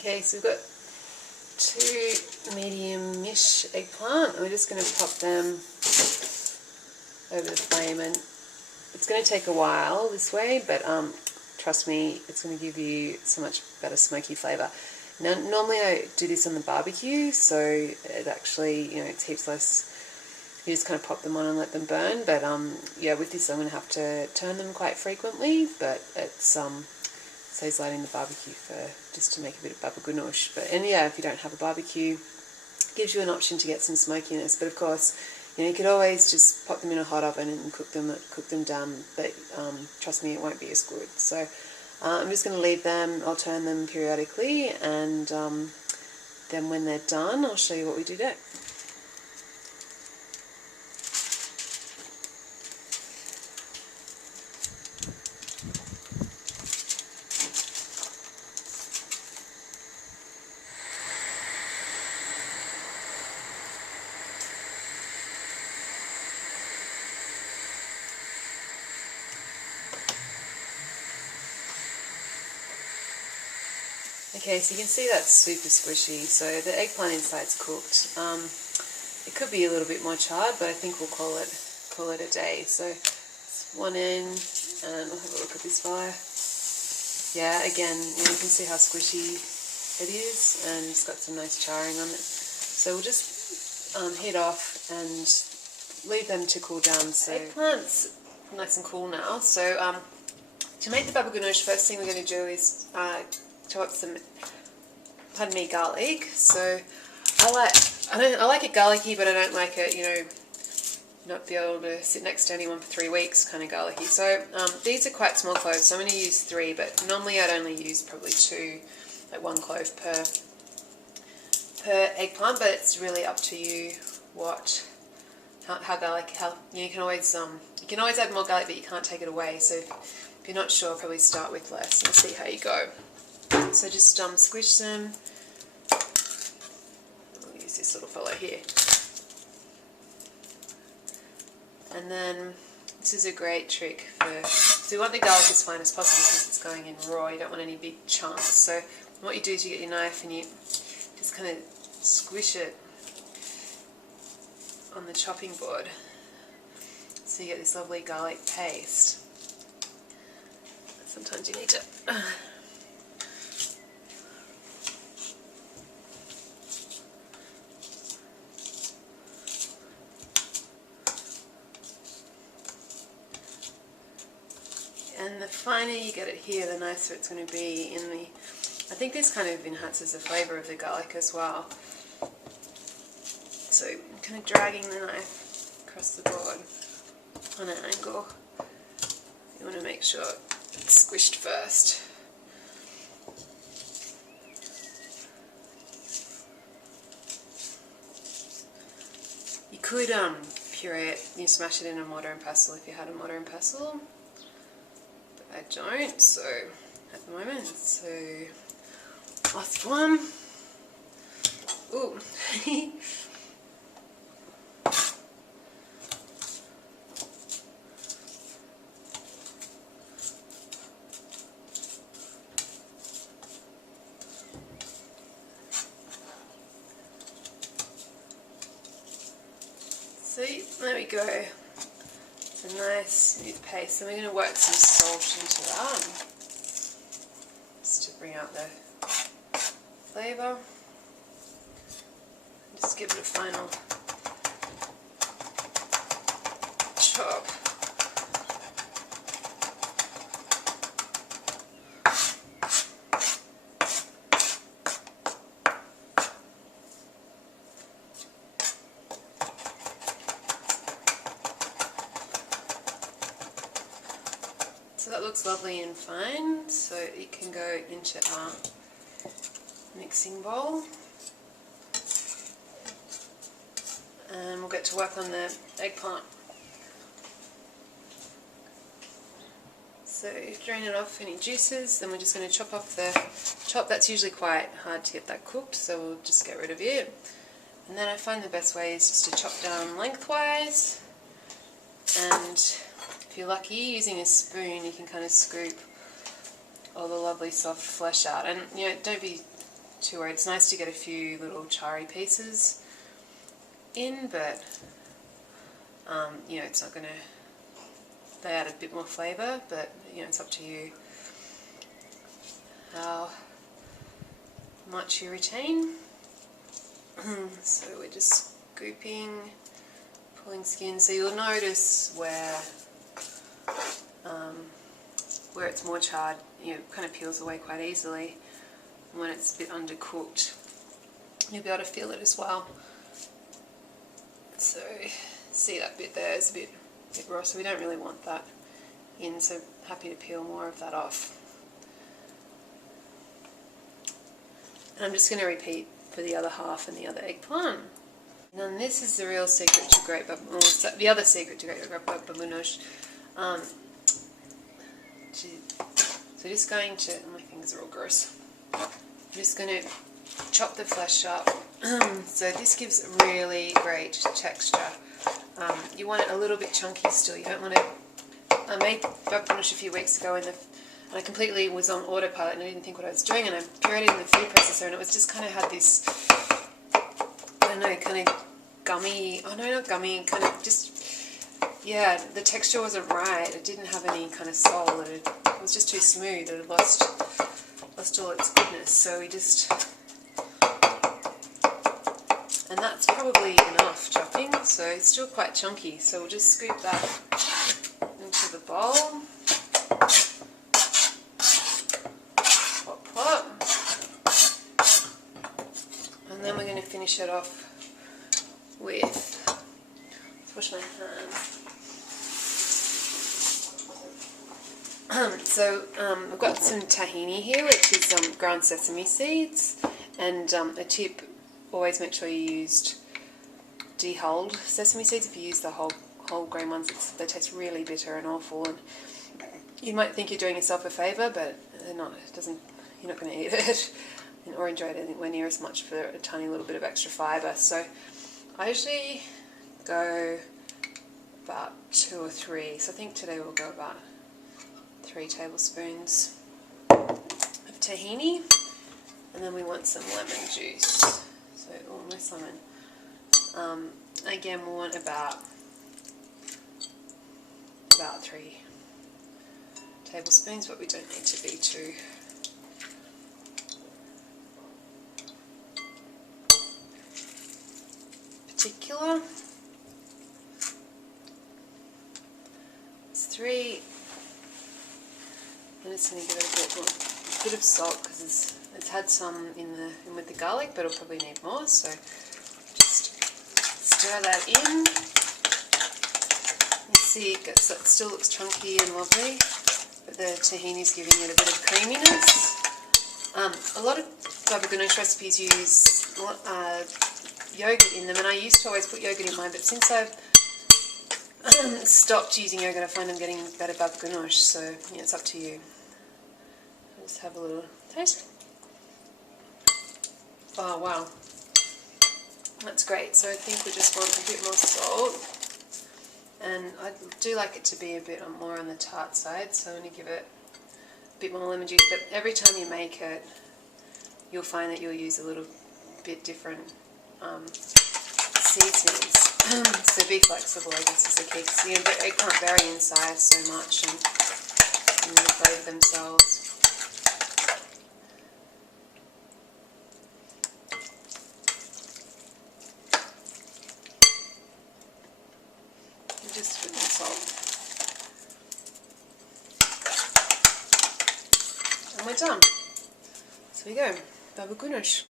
Okay, so we've got 2 medium-ish eggplant, and we're just going to pop them over the flame, and it's going to take a while this way, but trust me, it's going to give you so much better smoky flavour. Now, normally I do this on the barbecue, so it actually, it's heaps less. You just kind of pop them on and let them burn, but yeah, with this I'm going to have to turn them quite frequently, but it's saves lighting the barbecue for just to make a bit of babaganoush. And yeah, if you don't have a barbecue, it gives you an option to get some smokiness. But of course, you could always just pop them in a hot oven and cook them down. But trust me, it won't be as good. So I'm just going to leave them. I'll turn them periodically, and then when they're done, I'll show you what we do next. Okay, so you can see that's super squishy, so the eggplant inside's cooked. It could be a little bit more charred, but I think we'll call it a day. So it's one end, and we'll have a look at this fire. Yeah, again, you can see how squishy it is, and it's got some nice charring on it. So we'll just heat off and leave them to cool down. So eggplant's nice and cool now. So to make the babaganoush, first thing we're going to do is chop up some, garlic. So I like it garlicky, but I don't like it, not be able to sit next to anyone for 3 weeks kind of garlicky. So these are quite small cloves, so I'm going to use 3, but normally I'd only use probably 2, like 1 clove per eggplant, but it's really up to you how garlic, you can always add more garlic, but you can't take it away. So if you're not sure, probably start with less and see how you go. So just squish them. I'll use this little fellow here. And then this is a great trick so you want the garlic as fine as possible since it's going in raw. You don't want any big chunks. So what you do is you get your knife and you just kind of squish it on the chopping board, so you get this lovely garlic paste. Sometimes you need to and the finer you get it here, the nicer it's going to be in the... I think this kind of enhances the flavour of the garlic as well. So I'm kind of dragging the knife across the board on an angle. You want to make sure it's squished first. You could puree it, smash it in a mortar and pestle if you had a mortar and pestle. I don't, so at the moment, so last one. Ooh. See, there we go. It's a nice smooth paste, and we're going to work some salt into that, just to bring out the flavour. Just give it a final chop. So that looks lovely and fine, so it can go into our mixing bowl. And we'll get to work on the eggplant. So drain it off any juices, then we're just going to chop off that's usually quite hard to get that cooked, so we'll just get rid of it. And then I find the best way is just to chop down lengthwise, and if you're lucky, using a spoon you can kind of scoop all the lovely soft flesh out. And don't be too worried. It's nice to get a few little charry pieces in, but you know, it's not going to, they add a bit more flavour, but you know, it's up to you how much you retain. So we're just scooping, pulling skin. So you'll notice where it's more charred, you know, kind of peels away quite easily. And when it's a bit undercooked, you'll be able to feel it as well. So see that bit there is a bit raw, so we don't really want that in, so happy to peel more of that off. And I'm just going to repeat for the other half and the other eggplant. And then this is the real secret to great babaganoush, the other secret to great babaganoush. So just going to, my fingers are all gross. I'm just going to chop the flesh up. So this gives really great texture. You want it a little bit chunky still. You don't want it. I made babaganoush a few weeks ago, and I completely was on autopilot and I didn't think what I was doing, and I threw it in the food processor, and it was just kind of had this, I don't know, kind of gummy, oh no, not gummy, kind of just, yeah, the texture wasn't right. It didn't have any kind of soul. It was just too smooth. It had lost all its goodness. So we just, and that's probably enough chopping, so it's still quite chunky, so we'll just scoop that into the bowl. Pop, pop. And then we're going to finish it off with, let's wash my hands. So I've got some tahini here, which is ground sesame seeds, and a tip, always make sure you used dehulled sesame seeds. If you use the whole grain ones, they taste really bitter and awful, and you might think you're doing yourself a favour, but they're not. You're not going to eat it or enjoy it anywhere near as much for a tiny little bit of extra fibre. So I usually go about 2 or 3, so I think today we'll go about 3 tablespoons of tahini, and then we want some lemon juice. So, oh, nice lemon. Again, we'll want about 3 tablespoons, but we don't need to be too particular. It's 3. I'm just going to give it a bit of salt, because it's had some in with the garlic, but it'll probably need more. So just stir that in. You see it still looks chunky and lovely, but the tahini's giving it a bit of creaminess. A lot of babaganoush recipes use yogurt in them, and I used to always put yogurt in mine, but since I've stopped using yogurt, I find I'm getting better babaganoush, so yeah, it's up to you. I'll just have a little taste. Oh wow, that's great. So I think we just want a bit more salt, and I do like it to be a bit more on the tart side, so I'm going to give it a bit more lemon juice. But every time you make it, you'll find that you'll use a little bit different seasonings. So be flexible, I guess, is the key, because the eggplant vary in size so much, and the flavour themselves. Just with some salt. And we're done. So we go, babaganoush.